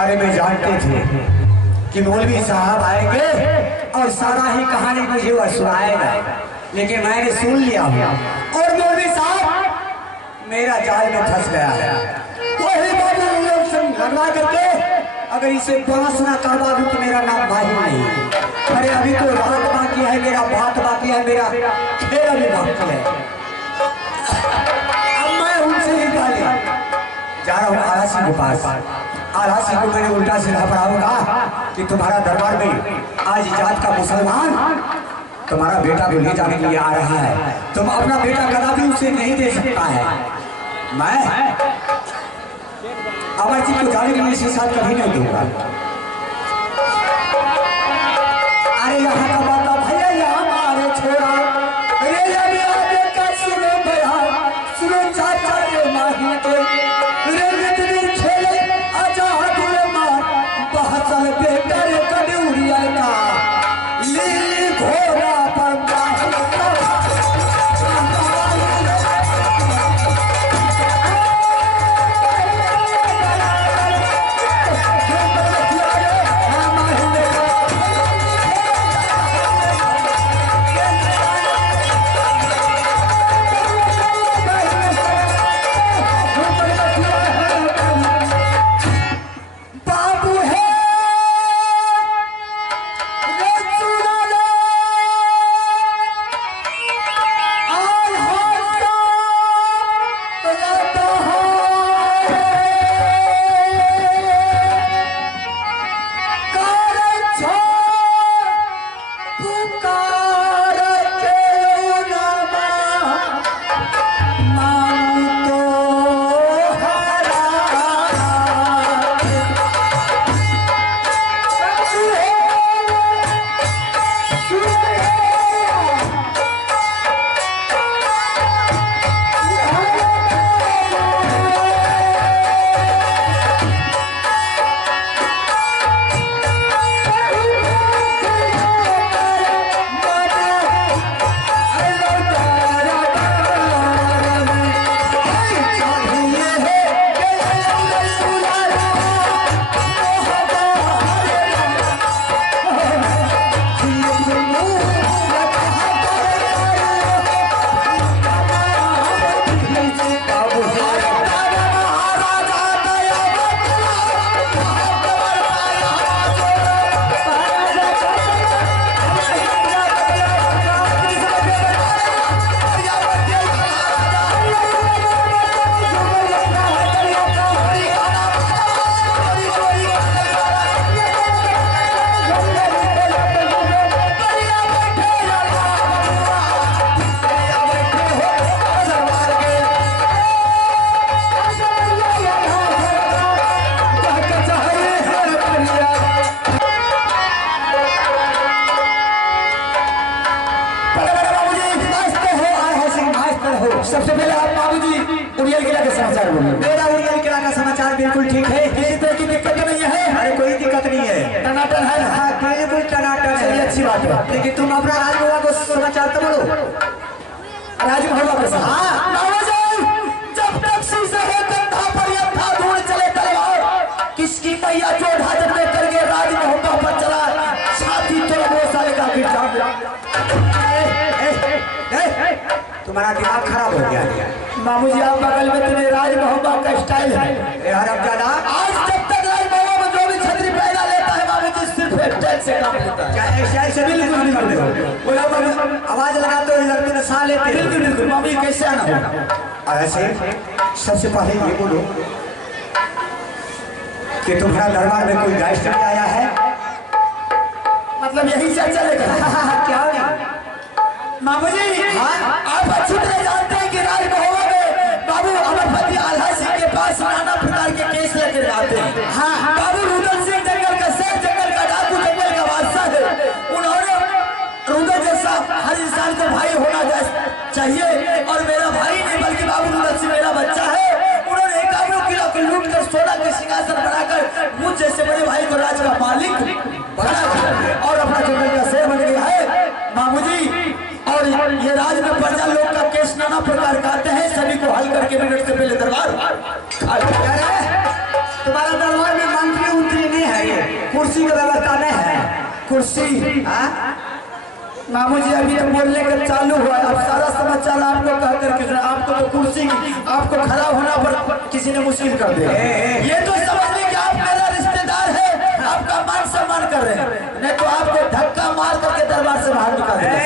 अरे मैं जानते थे कि मौलवी साहब आएंगे और सारा ही कहानी मुझे वह सुनाएगा, लेकिन मैंने सुन लिया और मौलवी साहब मेरा जाल में फंस गया है। वही बाबू लगवा करके अगर इसे बांस ना करवा दूं तो मेरा नाम भाई नहीं। अरे अभी तो रात बाकी है, मेरा बात बाकी है, मेरा खेल अभी बाकी है। अब मैं उनसे ही पहले जा रहा हूँ आरासी के पास। आरासी को मैंने उल्टा सीधा पढ़ाऊंगा कि तुम्हारा दरबार में आज जात का मुसलमान तुम्हारा बेटा को ले जाने के लिए आ रहा है। तुम अपना बेटा कदापि उसे नहीं दे सकता है। मैं अमर जी को जाने के लिए इसके साथ कभी नहीं दूंगा। अरे यहाँ का बाता भैया यहाँ मारे छोड़ा रे आगे का सुनो भैया सुनो चाचा रे माही के रे दिन खेले आजा दिल मार बहसल बेटा रे कटूरिया का ली घोड़ा पर सबसे पहले आप बाबूजी उड़ियल किला के समाचार बोलिए। मेरा उड़ियल किला का समाचार बिल्कुल ठीक है, किसी तरह की दिक्कत नहीं है। अरे कोई दिक्कत नहीं है, टनाटन है। हाँ बिल्कुल टनाटन है, अच्छी बात है। लेकिन तुम अपना राजभवा को समाचार तो बोलो। राजभवा को जब तक शीशे है कंधा पर यह था धूल चले तलवार किसकी मैया जो हाजत में करके राजभवा पर चला छाती तो वो साले का गिर तुम्हारा दिमाग खराब हो गया। मामूजी आप बगल में तुम्हें राजमहबा का स्टाइल है। आज जब तक राजमहबा में जो भी छतरी पैदा लेता है मामूजी सिर्फ स्टाइल से काम लेता है। क्या स्टाइल से बिल्कुल नहीं करते हो। आवाज लगाते हो लड़के ने सा लेते। बिल्कुल बिल्कुल मामूजी कैसे आना होगा। ऐसे सबसे पहले ये बोलो कि तुम्हारा दरबार में कोई गेस्ट आया है, मतलब यही चर्चा लेकर क्या मामूजी आप अच्छी तरह जानते हैं कि राजमहल में बाबू अमरपति आल्हा सिंह के पास नाना प्रकार के केस लेकर जाते हैं। हाँ बाबू रुदल सिंह जंगल का शेर, जंगल का डाकू, जंगल का बादशाह है। उन्होंने रुदल जैसा हर इंसान को भाई होना चाहिए और मेरा भाई नहीं बल्कि बाबू रुदल सिंह मेरा बच्चा है। उन्होंने 51 किलो को लूट कर सोना के सिंहासन बनाकर मुझ जैसे बड़े भाई को राज का मालिक बना और अपना जंगल का शेर बन गया है मामूजी। और ये राज में प्रजा लोग का केस नाना प्रकार का आते हैं, सभी को हल करके मिनट से पहले दरबार तुम्हारा दरबार में मंत्री कुर्सी का व्यवस्था नहीं है। कुर्सी मामू जी अभी तो बोलने का चालू हुआ, अब सारा समाचार आपको कह करके आपको तो कुर्सी आपको खड़ा होना पर किसी ने मुश्किल कर दिया। ये तो समझ ली कि आप मेरा रिश्तेदार है, आपका मान सम्मान कर रहे हैं, नहीं तो आपको धक्का मार करके दरबार से बाहर निकाल देंगे।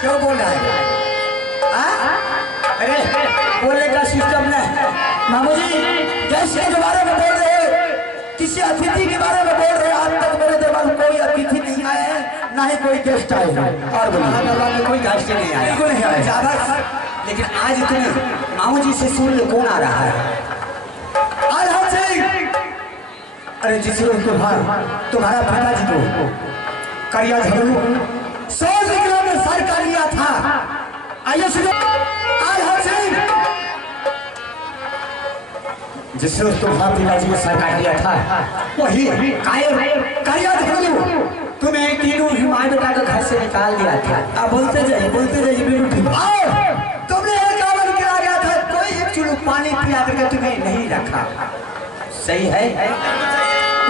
क्यों बोल रहा है? अरे बोलने का सिस्टम नहीं। मामू जी गेस्ट के बारे में बोल रहे हैं, किसी अतिथि के बारे में बोल रहे हैं। आज तक मेरे दरबार में कोई अतिथि नहीं आए हैं, ना ही कोई गेस्ट आए हैं। और दरबार में कोई गेस्ट नहीं आए, बिल्कुल नहीं आए। लेकिन आज तुम्हें मामू जी से सुन लो कौन आ रहा है। अरे जिस रोज तुम्हारा पिताजी को करिया झगड़ू 100 किलो में सर कर लिया था। आइए सुनो, जिस रोज तुम्हारा पिताजी को सर काट लिया था वही करिया झगड़ू तुम्हें तीनों ही माँ बेटा को घर से निकाल दिया था। आप बोलते जाइए बिल्कुल ठीक। तुमने एक आवर गिरा गया था, कोई एक चुल्लू पानी पिला करके तुम्हें नहीं रखा। सही है,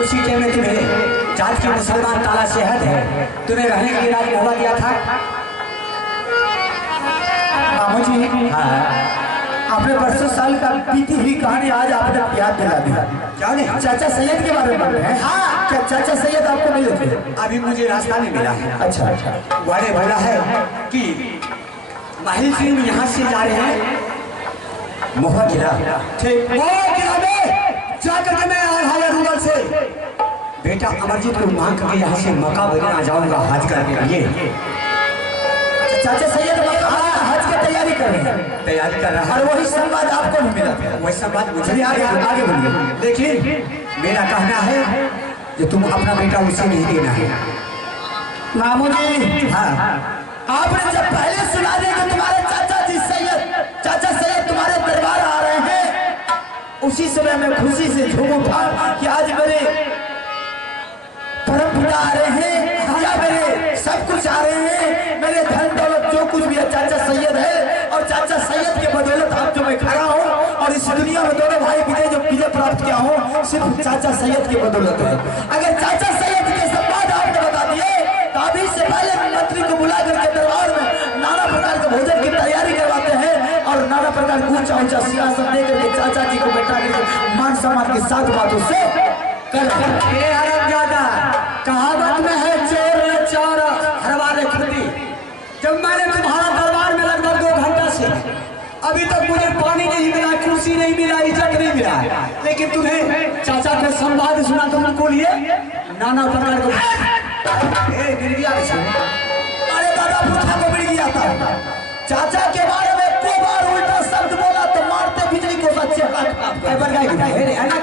उसी टाइम में तुम्हें जात के मुसलमान काला शहद है, तुम्हें रहने के लिए राज हुआ दिया था। मामू जी आपने परसों साल का बीती हुई कहानी आज आपने याद दिला दिया। क्या नहीं चाचा सैयद के बारे में बोल रहे हैं? हाँ, क्या चाचा सैयद आपको मिले थे? अभी मुझे रास्ता नहीं मिला है। अच्छा, वाले बोला है कि माहिल सिंह यहाँ से जा रहे हैं मोहा गिरा। ठीक, मोहा गिरा में जाकर के मैं आया रूरल से बेटा अमरजीत को मांग करके यहाँ से मक्का मदीना जाऊंगा हज करने के लिए। चाचा सैयद हज की तैयारी कर रहे हैं, और वही संवाद आपको भी मिला था। वही संवाद मुझे आगे बोलिए। देखिए मेरा कहना है कि तुम अपना बेटा उससे नहीं देना है। मामू जी हाँ, आपने जब पहले सुना दिया कि तुम्हारे चाचा सैयद तुम्हारे दरबार आ रहे हैं, उसी समय मैं खुशी से झूम उठा कि आज मेरे परम पिता आ रहे हैं या मेरे सब कुछ आ रहे हैं, मेरे धन दौलत जो कुछ भी है चाचा सैयद है, और चाचा सैयद के बदौलत आप जो मैं खड़ा हूँ और इस दुनिया में दोनों भाई विजय प्राप्त किया हूँ सिर्फ चाचा सैयद की बदौलत है। अगर चाचा सैयद के संवाद आपने बता दिए तो अभी से पहले मंत्री को बुला करके दरबार में नाना प्रकार के भोजन की तैयारी करवाते हैं और नाना प्रकार का ऊंचा ऊंचा सियासत दे करके चाचा जी को बैठा करके मान सम्मान के साथ बातों से कहावत में है चोर हर वाले खुदी। जब मैंने तुम्हारा दरबार में लगभग 2 घंटा से अभी तक मुझे पानी नहीं मिला, कुर्सी नहीं मिला, इज्जत नहीं मिला, लेकिन तुम्हें चाचा को संवाद सुना तो उनको लिए नाना प्रकार को गिर गया। अरे दादा पूछा को गिर गया था। चाचा के बारे में को बार उल्टा शब्द बोला तो मारते बिजली को सच्चे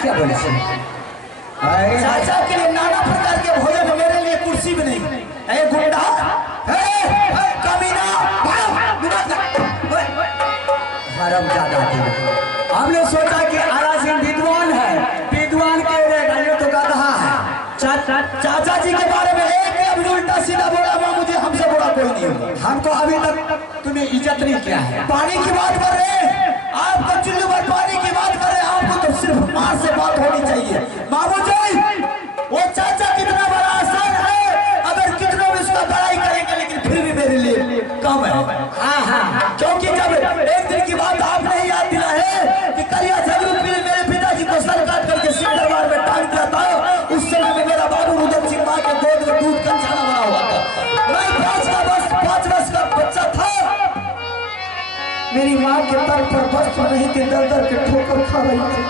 क्या बोले। चाचा के लिए नाना प्रकार के भोजन, मेरे लिए कुर्सी भी नहीं। ए गुंडा, कमीना, हमने सोचा कि आला सिंह विद्वान है, विद्वान के ये तो कहा है। चाचा जी के बारे में एक अभी उल्टा सीधा बोला, मुझे हमसे बुरा कोई नहीं होगा। हमको अभी तक तुम्हें इज्जत नहीं किया है। पानी की बात कर रहे हैं, आपको चुल्लू पर पानी की बात कर रहे हैं, आपको तो सिर्फ मां से बात होनी चाहिए। मामू जी वो चाचा कितना बड़ा आसान है, अगर कितना भी उसका बड़ाई करेंगे लेकिन फिर भी मेरे लिए कम है। हाँ, क्योंकि जब एक दिन की बात आपने ही याद दिला है कि करिया झगड़ू मेरे पिताजी को सर काट करके सिंह दरबार में टांग दिया था, उस समय में मेरा बाबू रुदन सिंह माँ के गोद में दूध का छाना बना हुआ था। मैं 5 वर्ष का बच्चा था, मेरी माँ के तन पर वस्त्र नहीं थे, दर के ठोकर खा रही थी।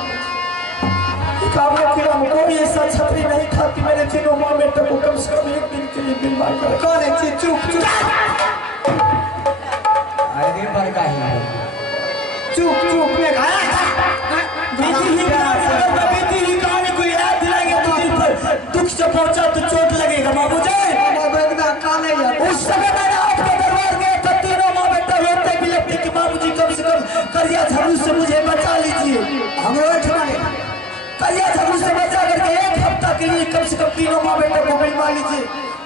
कोई ऐसा छतरी नहीं था कि मेरे तीनों माँ बेटे को कम से कम एक दिन के लिए बीमार कर। कौन एक चीज चुप चुप बीती हुई कहानी को याद दिलाएंगे तो दिल पर दुख से पहुंचा तो चोट लगेगा। बाबू जी उस समय मैंने आपके दरबार गया था, तीनों माँ बेटा रोते बिलखते कि बाबू जी कम से कम करिया झगड़ू से मुझे बचा लीजिए। हम करिया झगड़ू से बचा करके 1 हफ्ता के लिए कम से कम तीनों माँ बेटे को मिलवा लीजिए।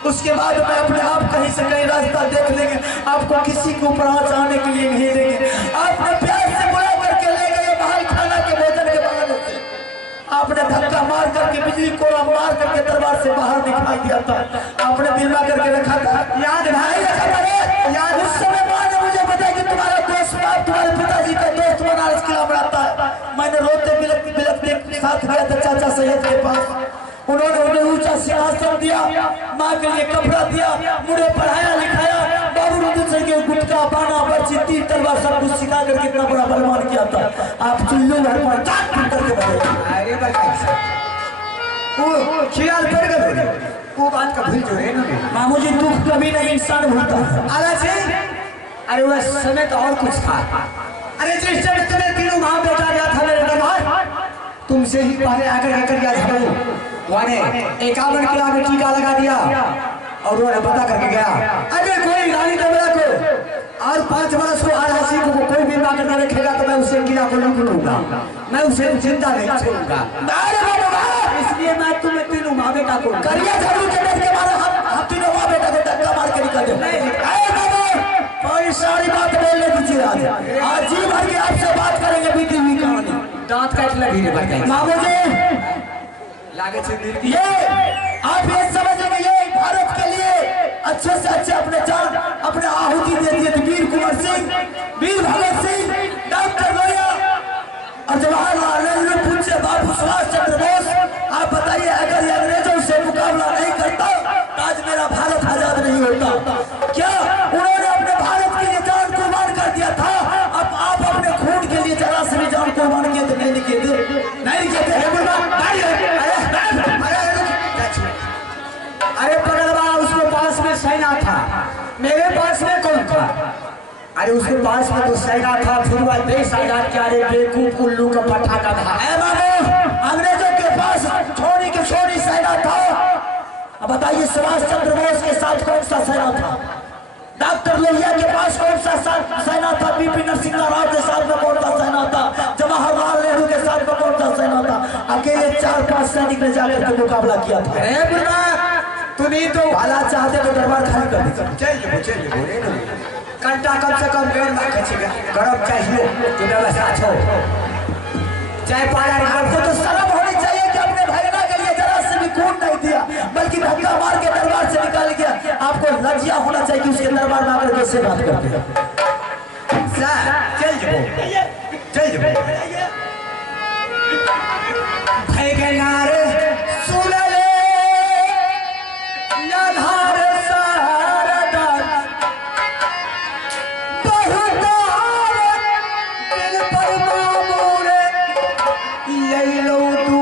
उसके बाद मैं अपने आप कहीं से कहीं रास्ता देख लेंगे, आपको किसी को ऊपर आने के लिए नहीं देंगे। आपने प्यार से बुला करके ले गए बाहर खाना के भोजन के बहाने से, आपने धक्का मार मार करके बिजली कोड़ा मार करके दरबार से बाहर दिखाई दिया था। आपने दिलवा करके रखा था, याद भाई रखा था। याद उस समय मां ने मुझे बताया कि तुम्हारा दोस्त बाप तुम्हारे पिताजी का दोस्त बनारस किला बनाता है। मैंने रोते बिलखते साथ गया था चाचा सैयद के पास। उन्होंने उन्हें ऊंचा सिंहासन दिया, माँ के लिए कपड़ा दिया, मुझे पढ़ाया लिखाया। बाबू रुद्र के गुटका पाना बर्ची तीर तलवार सब कुछ सिखा कर कितना बड़ा बलवान किया था। आप चुल्लू घर पर चाट करके बताइए। वो ख्याल कर गए वो बात का भूल जो है ना मामू जी, तू कभी नहीं इंसान भूलता। अरे वह समय तो और कुछ था। अरे जिस समय तुम्हें तीनों माँ बेटा गया था मेरे दरबार, तुमसे ही पहले आकर गया था। वाने 51 किला में टीका लगा दिया और उन्होंने पता करके गया अगर कोई रानी डबरा को और 5 वर्ष को आरासी को कोई भी ना करना रखेगा तो मैं उसे किला को लूट लूंगा, मैं उसे जिंदा नहीं छोड़ूंगा। इसलिए मैं तुम्हें तीनों माँ बेटा को करिया जरूर के डर के मारे हम तीनों माँ बेटा को धक्का मार के निकल दे। कोई सारी बात बोलने दीजिए। आज जी भर के आपसे बात करेंगे बीती हुई कहानी। दांत काट लगी मामू जी ये आप ये समझेंगे ये भारत के लिए अच्छे से अच्छे अपने जान अपने आहुति दे दिए थे वीर कुंवर सिंह, वीर भगत सिंह, डॉक्टर लोहिया और जवाहरलाल नेहरू, पूज्य बाबू सुभाष चंद्र बोस। आप बताइए अगर ये अंग्रेजों से मुकाबला नहीं करता तो आज मेरा भारत आजाद नहीं होता। क्या उन्होंने अपने भारत के लिए जान कुर्बान कर दिया था? अब आप अपने खून के लिए जरा से भी जान कुर्बान किए थे? नहीं किए थे, नहीं किए थे। अरे पगलवा उसके पास में सेना था, मेरे पास में कौन था? अरे उसके पास में तो सेना था, फिर वह देश आजाद किया। अरे बेवकूफ उल्लू का पटाखा था। अंग्रेजों के पास छोड़ी की छोड़ी सेना था। अब बताइए सुभाष चंद्र बोस के साथ कौन सा सेना था? डॉक्टर लोहिया के पास कौन सा सेना था? बीपी नरसिंह राव के साथ में कौन सा सेना था? जवाहरलाल नेहरू के साथ में कौन सा सेना था? अकेले 4-5 सैनिक ने जाकर के मुकाबला किया था। तुम्हें तो भाला चाहते तो दरबार खाली कर दीजिए। चलिए घंटा कम से कम 1.5 लाख खर्चेगा। गरम चाहिए तो व्यवस्था हो, चाहे पाला आपको तो शर्म होनी चाहिए कि अपने भाईना के लिए जरा से भी खून नहीं दिया, बल्कि धक्का मार के दरबार से निकाल गया। आपको लज्जा होना चाहिए कि उसके दरबार में आकर कैसे बात करते हैं। चल भाई के नारे सुन ले याधार सारदार बहुतार दिल पर मामूरे ले लो तू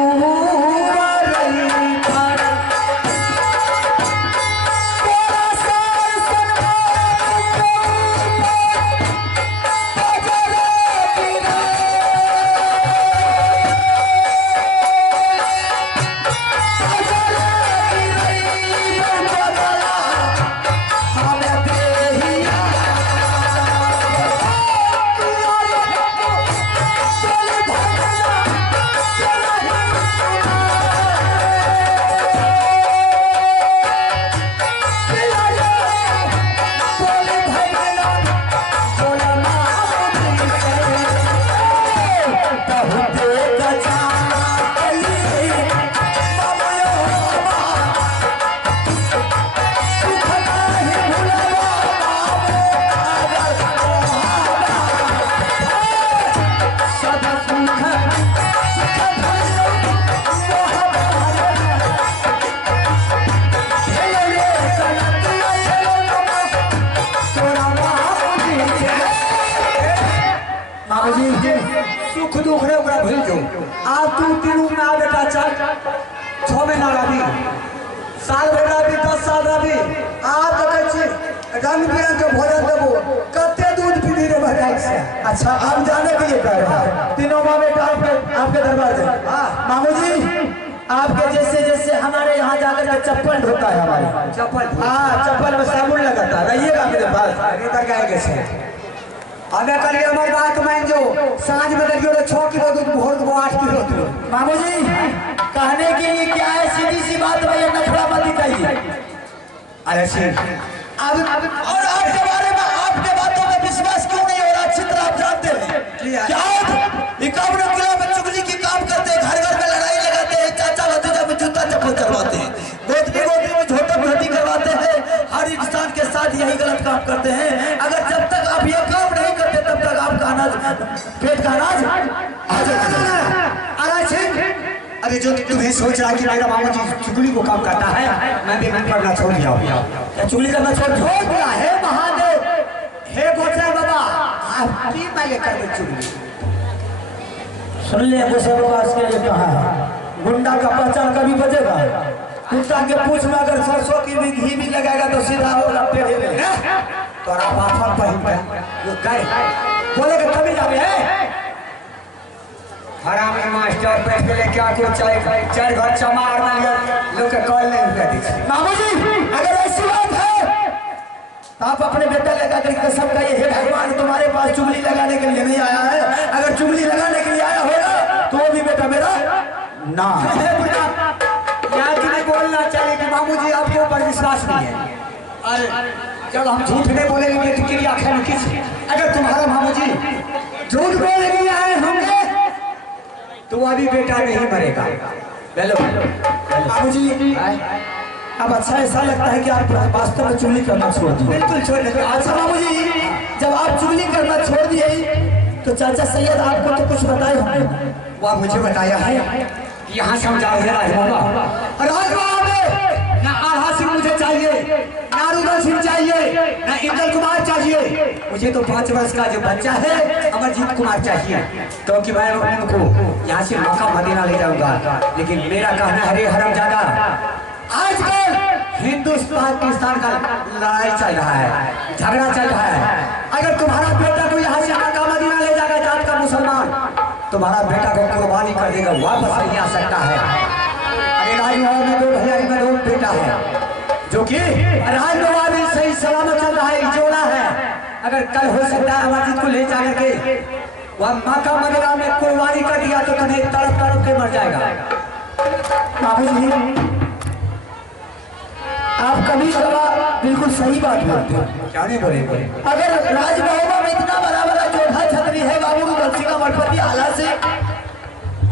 सुख दुख रे ओकरा भूल जो। आप तू तीनों में आ बेटा चल 6 महीना रही, साल भर रही, 10 साल रही। आप देखे छी रंग बिरंग के भोजन देबो, कते दूध पी रे भगाई से। अच्छा आप जाने के लिए कह रहे हैं तीनों माँ बेटा आपके दरबार से। मामू जी आपके जैसे जैसे हमारे यहाँ जाकर के चप्पल ढोता है हमारे चप्पल। हाँ चप्पल में साबुन लगाता है। रहिएगा मेरे पास हमें कल हमारी बात मान जो सांझ में लगी 6 किलो दूध भोर को 8 किलो दूध। मामू जी कहने के लिए क्या है, सीधी सी बात भैया नफरा मत दिखाइए। अरे अब और आपके बारे में आपके बातों में विश्वास क्यों नहीं हो रहा? अच्छी तरह आप जानते हैं क्या 51 किलो में चुगली की काम करते हैं, घर घर में लड़ाई लगाते हैं, चाचा काम करते हैं। अगर जब तक आप ये काम नहीं करते तब तक आपका अनाज, पेट का अनाज आ जाएगा। अरे जो तुम्हें सोच रहा है कि मेरा मामा जी चुगली को काम करता है, मैं भी करना छोड़ दिया। क्या चुगली करना छोड़ दिया है? महादेव हे गोसाई बाबा, आपकी मैं कर दे चुगली। सुन लिया गोसाई बाबा, इसके लिए कहा गुंडा का पहचान कभी बजेगा। कुत्ता के पूछ में अगर सरसों की भी घी भी लगाएगा तो सीधा होगा पेड़े में। तोरा बाफा पहन के बोले कि कभी जावे है हरामी मास्टर बैठ के क्या कुछ चाहिए, चार घर चमार लोग के कॉल नहीं हुआ दीजिए। मामू जी अगर ऐसी बात है तो आप अपने बेटा लगा कर कसम का ये भगवान तुम्हारे पास चुगली लगाने के लिए नहीं आया है। अगर चुगली लगाने के लिए आया होगा तो वो भी बेटा मेरा ना। यहाँ की नहीं बोलना चाहिए कि मामू जी आपके ऊपर विश्वास नहीं है। अरे जब हम झूठ नहीं बोलेंगे तो क्रिया खेल किस? अगर तुम्हारा मामू जी झूठ बोल रही है होंगे तो अभी बेटा नहीं मरेगा। हेलो मामू जी अब अच्छा ऐसा लगता है कि आप वास्तव में चुगली करना छोड़ दिए। बिल्कुल छोड़ दे। अच्छा मामू जी जब आप चुगली करना छोड़ दिए तो चाचा सैयद आपको तो कुछ बताए होंगे। वह मुझे बताया है कि यहाँ समझाओ है राजबाबा। राजबाबा में ना आल्हा सिंह मुझे चाहिए, ना रुदल सिंह चाहिए, ना इंदल कुमार चाहिए। मुझे तो 5 वर्ष का जो बच्चा है अमरजीत कुमार चाहिए, क्योंकि मैं उनको यहाँ से मक्का मदीना ले जाऊंगा। लेकिन मेरा कहना है रे हरामजादा, आजकल हिंदुस्तान पाकिस्तान का लड़ाई चल रहा है, झगड़ा चल रहा है। अगर तुम्हारा बेटा को यहाँ से मक्का मदीना ले जाएगा जात का मुसलमान, तुम्हारा बेटा को कुर्बानी कर देगा, वापस नहीं आ सकता है। अरे राजबाबा में 2 भैया में 2 बेटा है जो कि राजबाबा में सही सलामत चल रहा है, जोड़ा है। अगर कल हो सकता है अमरजीत को ले जाकर के वह मक्का मदीना में कुर्बानी कर दिया तो तुम्हें तड़प तड़प के मर जाएगा। बाबू जी आप कभी बिल्कुल सही बात बोलते हैं। क्या नहीं बोले? अगर राजबाबा में इतना बड़ा बड़ा जोधा छतरी है बाबू गलसी का मठपति आला से,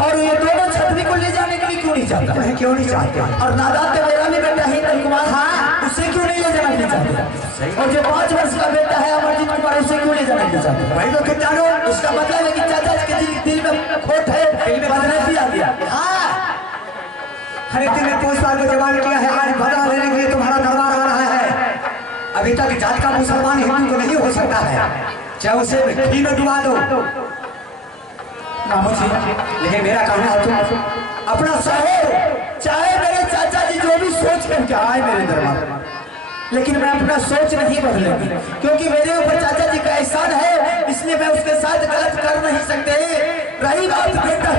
और ये दोनों छतरी को ले जाने के लिए क्यों नहीं चाहता है? क्यों नहीं चाहते? और नादात मेरा भी बेटा है इंदल कुमार, हाँ उससे क्यों नहीं ले जाना नहीं चाहते? और जो 5 वर्ष का बेटा है अमरजीत कुमार उसे क्यों ले जाना नहीं चाहते? भाई तो क्या जानो, उसका मतलब है कि चाचा के दिल में खोट है, बदनसी आ गया। हाँ हर दिन ने 5 साल को जवान किया है, आज बदला लेने के लिए तुम्हारा दरबार आ रहा है। अभी तक जात का मुसलमान हिंदू को नहीं हो सकता है, चाहे उसे घी में डुबा दो। मामू जी लेकिन मेरा कहना है तुम अपना चाहे मेरे चाचा जी जो भी सोच करके आए मेरे दरबार में, लेकिन मैं अपना सोच नहीं बदलूंगी, क्योंकि मेरे ऊपर चाचा जी का एहसान है, इसलिए मैं उसके साथ गलत कर नहीं सकते। रही बात बेटा,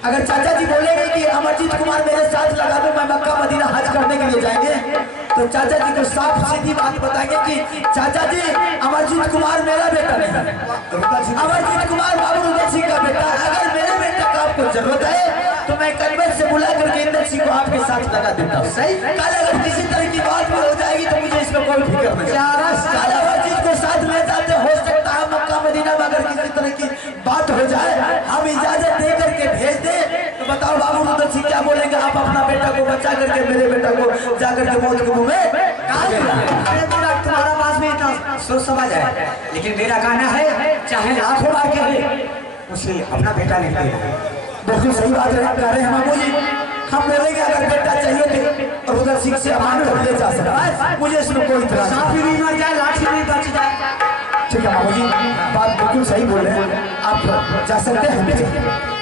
अगर चाचा जी बोलेंगे कि अमरजीत कुमार मेरे साथ लगा दो, मैं मक्का मदीना हज करने के लिए जाएंगे, तो चाचा जी को साफ सीधी बात बताएंगे कि चाचा जी अमरजीत कुमार मेरा बेटा नहीं, अमरजीत कुमार बाबू रुदल सिंह का बेटा। अगर मेरे बेटे का आपको जरूरत है तो मैं कन्वेंट से बुला करके इंदल सिंह को आपके साथ लगा देता हूँ। सही कल अगर किसी तरह की बात भी हो जाएगी तो मुझे इसमें कोई फिक्र नहीं। कल अमरजीत को साथ ले जाते, हो सकता है मक्का मदीना में अगर किसी तरह की बात हो जाए, हम इजाजत दे करके भेज दे, तो बताओ बाबू रुदल सिंह क्या बोलेंगे? आप अपना बेटा को बचा करके मेरे बेटा को जाकर के मौत के मुंह में तुम्हारा पास में इतना सोच समझ है, लेकिन मेरा कहना है चाहे लाखों बार कहे उसे अपना बेटा नहीं दे। बिल्कुल सही बात कर रहे हैं मामू जी, हम बोलेंगे अगर बेटा चाहिए थे और रुदल सिंह से अमान कर ले जा सकता है, मुझे इसमें कोई इतराज सांप भी मर जाए, लाठी भी बच जाए। ठीक है मामू जी, बात बिल्कुल सही बोल रहे हैं, आप जा सकते हैं।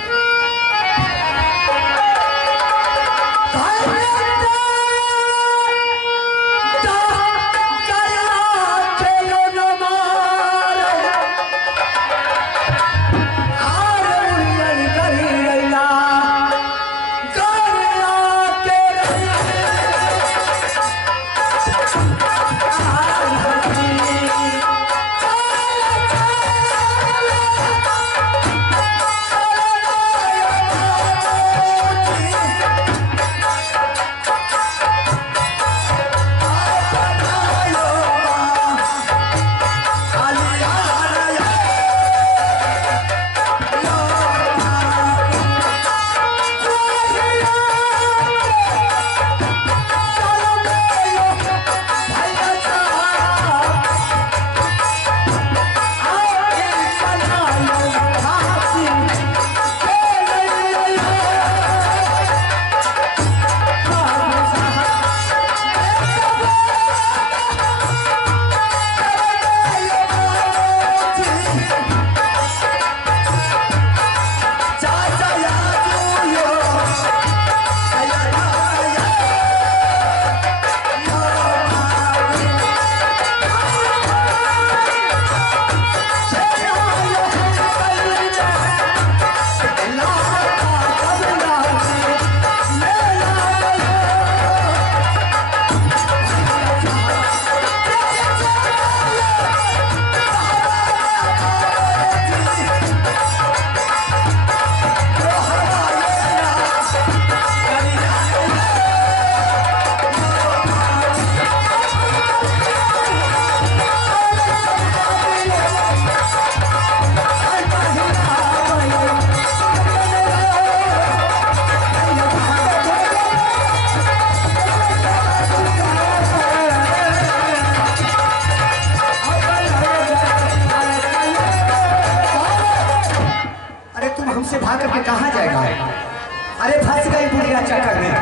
अरे फंस गई बुढ़िया चक्कर में।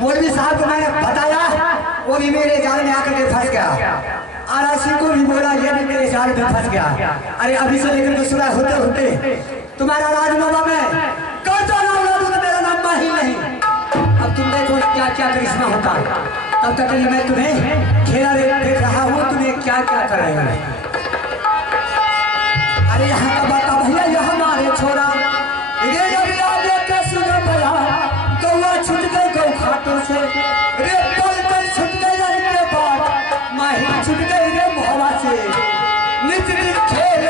मौलवी साहब को मैंने बताया, वो भी मेरे जाल में आकर के फंस गया। आरासी को भी बोला, ये भी मेरे जाल में फंस गया। अरे अभी से लेकर के सुबह होते होते तुम्हारा राजनोमा में करता नाम ला दूंगा, मेरा नाम माही नहीं। अब तुम देखो क्या क्या करिश्मा होता है। तब तक मैं तुम्हें खेला देख रहा हूँ, तुम्हें क्या क्या कर रहे हो। अरे यहाँ का बता भैया, ये हमारे छोरा गौआ छूट गई गौ खाटों से, रे पल पल छूट गई के बाद माही छूट गई रे मोहवा से। नित नित खेल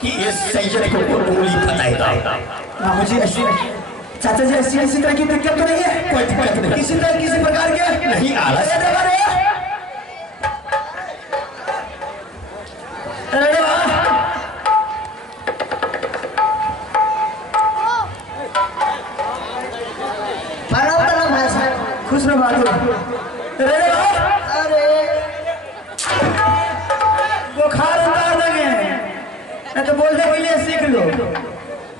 कि ये सैयद को उंगली बताएगा। मुझे ऐसी चाचा जी ऐसी तरह की दिक्कत तो नहीं है? कोई दिक्कत नहीं, किसी तरह किसी प्रकार के नहीं आला से अरे वाह खुश रहो बहादुर। अरे बुखार उतार देंगे मैं तो बोलने के लिए सीख लो।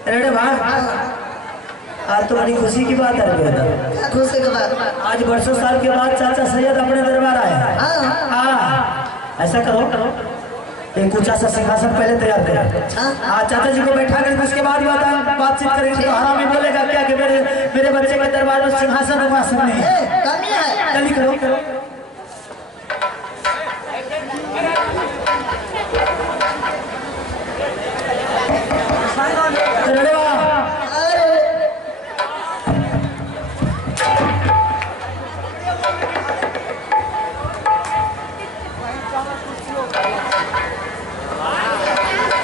अरे वाह आज तो बड़ी खुशी की बात है। खुशी की बात आज बरसों साल के बाद चाचा सैयद अपने दरबार आया। हाँ ऐसा करो एक ऊंचा सा सिंहासन पहले तैयार करो। हाँ चाचा जी को बैठा कर उसके बाद बातचीत करेंगे। तो हरामी बोलेगा क्या कि मेरे बच्चे के दरबार में सिंहासन उमासन नहीं है। कमी है जल्दी करो। अरे वाह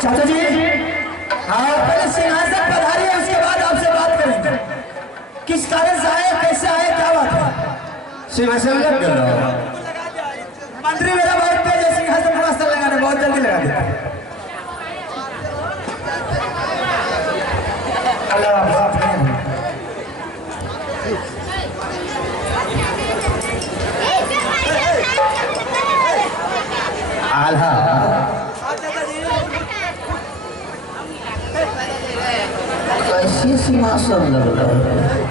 चाचा जी हाँ पहले सिंहासन पधारिए उसके बाद आपसे बात करेंगे। किस कारण से आए कैसे आए क्या बात है? सिंहासन लग गया। मंत्री मेरा बहुत तेज है सिंहासन वास्ता लगाने बहुत जल्दी लगा देता है। आल्हा कैसी सिंहासन लग रहा है?